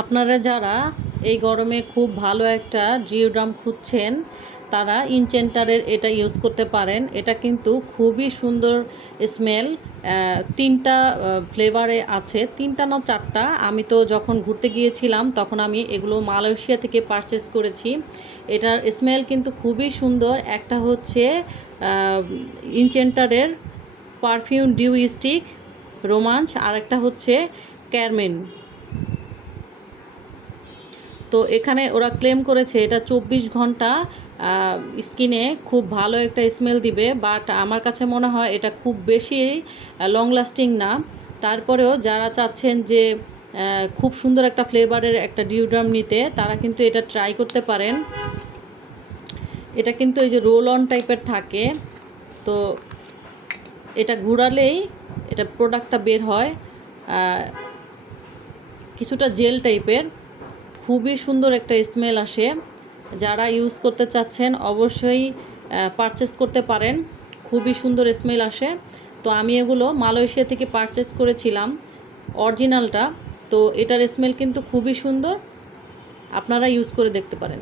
আপনারা যারা এই গরমে খুব ভালো একটা ডিওড্রাম খুঁজছেন তারা ইনচেন্টারের এটা ইউজ করতে পারেন। এটা কিন্তু খুবই সুন্দর স্মেল। 3টা ফ্লেভারে আছে, 3টা না 4টা। আমি তো যখন ঘুরতে গিয়েছিলাম তখন আমি এগুলো মালয়েশিয়া থেকে পারচেস করেছি। এটার স্মেল কিন্তু খুবই সুন্দর। একটা হচ্ছে ইনচেন্টারের পারফিউম ডিউ স্টিক রোমাঞ্চ, আর একটা হচ্ছে ক্যারমেন। তো এখানে ওরা ক্লেম করেছে এটা 24 ঘন্টা স্কিনে খুব ভালো একটা স্মেল দিবে, বাট আমার কাছে মনে হয় এটা খুব বেশি লং লাস্টিং না। তারপরেও যারা চাচ্ছেন যে খুব সুন্দর একটা ফ্লেভারের একটা ডিওড্রাম নিতে, তারা কিন্তু এটা ট্রাই করতে পারেন। এটা কিন্তু এই যে রোল অন টাইপের থাকে, তো এটা ঘোরালেই এটা প্রোডাক্টটা বের হয়, কিছুটা জেল টাইপের। খুবই সুন্দর একটা স্মেল আসে। যারা ইউজ করতে চাচ্ছেন অবশ্যই পারচেস করতে পারেন, খুবই সুন্দর স্মেল আসে। তো আমি এগুলো মালয়েশিয়া থেকে পারচেস করেছিলাম অরিজিনালটা। তো এটার স্মেল কিন্তু খুবই সুন্দর, আপনারা ইউজ করে দেখতে পারেন।